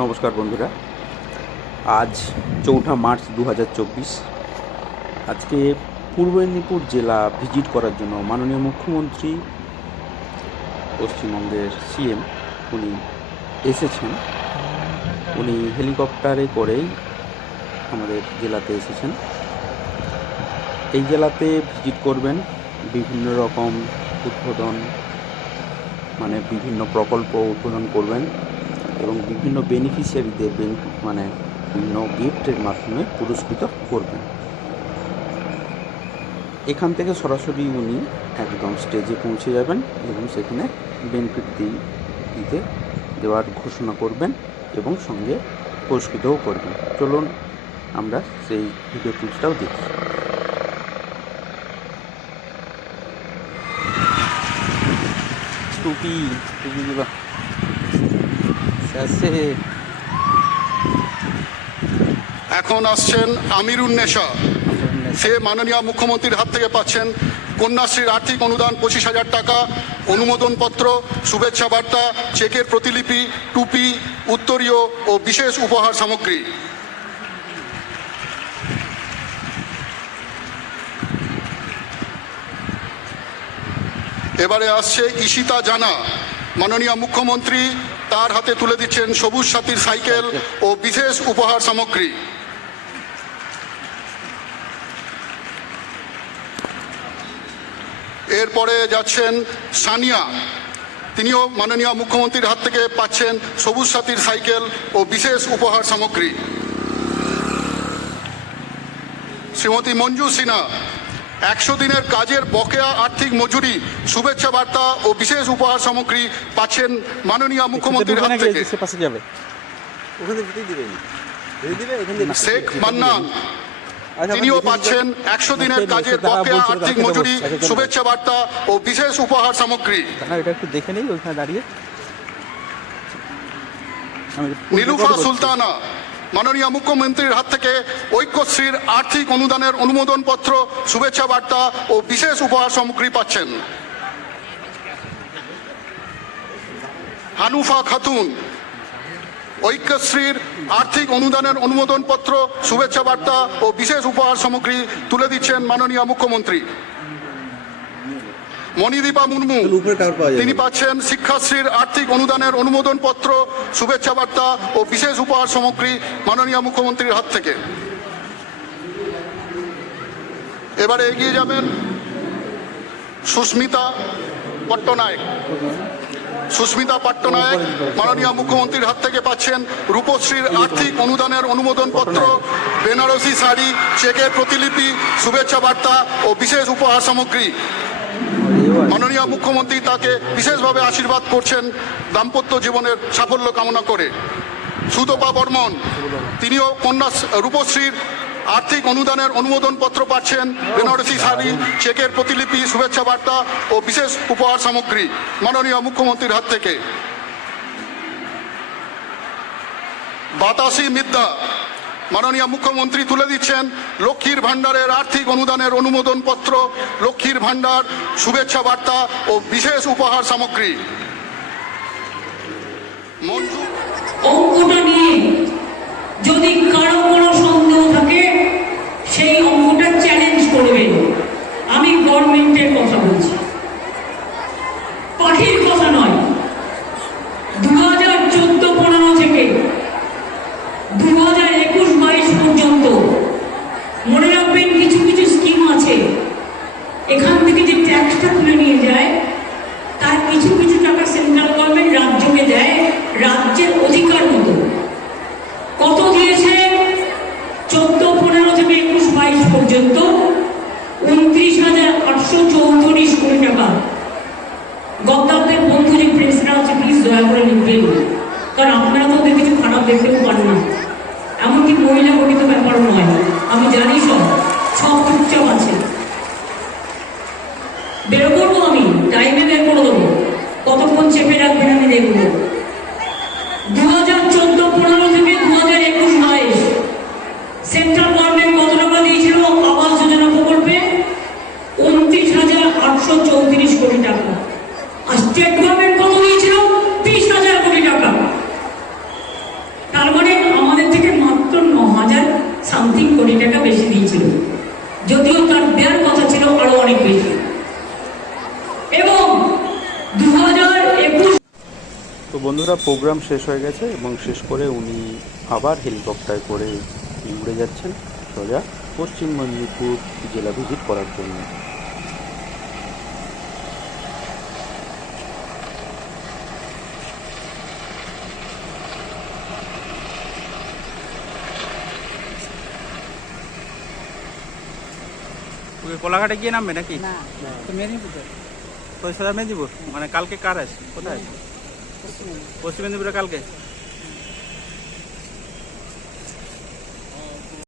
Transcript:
নমস্কার বন্ধুরা। আজ চৌঠা মার্চ দু হাজার চব্বিশ। আজকে পূর্ব মেদিনীপুর জেলা ভিজিট করার জন্য মাননীয় মুখ্যমন্ত্রী, পশ্চিমবঙ্গের সিএম, উনি এসেছেন। উনি হেলিকপ্টারে করেই আমাদের জেলাতে এসেছেন। এই জেলাতে ভিজিট করবেন বিভিন্ন রকম উদ্বোধন মানে বিভিন্ন প্রকল্প উদ্বোধন করবেন। এবং বিভিন্ন বেনিফিশিয়ারিদের মানে বিভিন্ন গিফটের মাধ্যমে পুরস্কৃত করবেন। এখান থেকে সরাসরি উনি একদম স্টেজে পৌঁছে যাবেন এবং সেখানে বেনিফিট দিতে দেওয়ার ঘোষণা করবেন এবং সঙ্গে পুরস্কৃতও করবেন। চলুন আমরা সেই ভিডিও ক্লিপসটাও দেখি। টুপি টুপিগুলো এখন আসছেন আমিরুন্নেশা সে মাননীয় মুখ্যমন্ত্রীর হাত থেকে পাচ্ছেন কন্যাশ্রীর আর্থিক অনুদান পঁচিশ হাজার টাকা অনুমোদন পত্র শুভেচ্ছা বার্তা, চেকের প্রতিলিপি, টুপি, উত্তরীয় ও বিশেষ উপহার সামগ্রী। এবারে আসছে ঈশিতা জানা, মাননীয় মুখ্যমন্ত্রী তার হাতে তুলে দিচ্ছেন সবুজ সাথীর সাইকেল ও বিশেষ উপহার সামগ্রী। এরপরে যাচ্ছেন সানিয়া। তিনিও মাননীয় মুখ্যমন্ত্রীর হাত থেকে পাচ্ছেন সবুজ সাথীর সাইকেল ও বিশেষ উপহার সামগ্রী। শ্রীমতী মঞ্জু সিনহা একশো দিনের কাজের বকেয়া আর্থিক মজুরি শুভেচ্ছা বার্তা ও বিশেষ উপহার সামগ্রী পাচ্ছেন মাননীয় মুখ্যমন্ত্রীর হাত থেকে। শেখ মান্নান আচ্ছা, তিনিও পাচ্ছেন একশো দিনের কাজের বকেয়া আর্থিক মজুরি শুভেচ্ছা বার্তা ও বিশেষ উপহার সামগ্রী। না এটা একটু দেখে নেই ওইখানে দাঁড়িয়ে। নীলুফা সুলতানা মাননীয় মুখ্যমন্ত্রীর হাত থেকে ঐক্যশ্রীর আর্থিক অনুদানের অনুমোদন পত্র শুভেচ্ছা বার্তা ও বিশেষ উপহার সামগ্রী পাচ্ছেন। হানুফা খাতুন, ঐক্যশ্রীর আর্থিক অনুদানের অনুমোদন পত্র শুভেচ্ছা বার্তা ও বিশেষ উপহার সামগ্রী তুলে দিচ্ছেন মাননীয় মুখ্যমন্ত্রী। মণিদীপা মুর্মু। তিনি পাচ্ছেন শিক্ষাশ্রীর আর্থিক অনুদানের অনুমোদন পত্র শুভেচ্ছা বার্তা ও বিশেষ উপহার সামগ্রী মাননীয় মুখ্যমন্ত্রীর হাত থেকে। এবারে এগিয়ে যাবেন সুস্মিতা পট্টনায়ক। সুস্মিতা পট্টনায়ক মাননীয় মুখ্যমন্ত্রীর হাত থেকে পাচ্ছেন রূপশ্রীর আর্থিক অনুদানের অনুমোদন পত্র বেনারসি শাড়ি চেকের প্রতিলিপি শুভেচ্ছা বার্তা ও বিশেষ উপহার সামগ্রী। মাননীয় মুখ্যমন্ত্রী তাকে বিশেষভাবে আশীর্বাদ করছেন দাম্পত্য জীবনের সাফল্য কামনা করে। সুতপা বর্মন, তিনিও কন্যা রূপশ্রীর আর্থিক অনুদানের অনুমোদন পত্র পাচ্ছেন। বেনারসি শাড়ি, চেকের প্রতিলিপি, শুভেচ্ছা বার্তা ও বিশেষ উপহার সামগ্রী মাননীয় মুখ্যমন্ত্রীর হাত থেকে। বাতাসি মিদ্যা মাননীয় মুখ্যমন্ত্রী তুলে দিচ্ছেন লক্ষ্মীর ভাণ্ডারের আর্থিক অনুদানের অনুমোদন পত্র লক্ষ্মীর ভাণ্ডার, শুভেচ্ছা বার্তা ও বিশেষ উপহার সামগ্রী। মঞ্জু অঙ্কটা নিয়ে যদি কারও কোনো সন্দেহ থাকে সেই অঙ্কটা চ্যালেঞ্জ করবেন আমি গভর্নমেন্টের কথা বলছি পাখির কথা নয় দু হাজার চোদ্দ পনেরো থেকে দু হাজার একুশ বাইশ পর্যন্ত মনে রাখবেন কিছু কিছু স্কিম আছে এখান থেকে যে ট্যাক্সটা তুলে নিয়ে যায়, তার কিছু কিছু টাকা সেন্ট্রাল গভর্নমেন্ট রাজ্যকে দেয়? রাজ্যের অধিকার মতো। কত দিয়েছে? চোদ্দ, পনেরো থেকে একুশ, বাইশ পর্যন্ত। উনত্রিশ হাজার আটশো চৌত্রিশ কোটি টাকা। গদ্দারদের বন্ধু যে প্রেসরা আছে প্লিজ দয়া করে লিখবেন। কারণ আপনারা তো ওদের কিছু খারাপ দেখতেও পারেন না। এমনকি মহিলা গঠিত ব্যাপারও নয়। আমি জানি চেপে রাখবেন আমি দেখব দু হাজার চোদ্দ পনেরো থেকে দু হাজার একুশ বাইশ। সেন্ট্রাল গভর্নমেন্ট কত টাকা দিয়েছিল? আবাস যোজনা প্রকল্পে উনত্রিশ হাজার আটশো চৌত্রিশ কোটি টাকা। আর স্টেট গভর্নমেন্ট কত দিয়েছিল? ত্রিশ হাজার কোটি টাকা। তার মানে আমাদের থেকে মাত্র ন হাজার সামথিং কোটি টাকা বেশি দিয়েছিল। যদিও তার দেওয়ার কথা ছিল আরও অনেক বেশি। বন্ধুরা প্রোগ্রাম শেষ হয়ে গেছে এবং শেষ করে উনি আবার হেলিকপ্টার করে উড়ে যাচ্ছেন সোজা পশ্চিম মেদিনীপুর জেলা ভিজিট করার জন্য। ওকে কোলাঘাটে গিয়ে নামবে নাকি? তো মেদিনীপুর তো? সোজা মেদিনীপুর? মানে কালকে কার আছে? কোথায় আছে? পশ্চিম মেদিনীপুরে কালকে?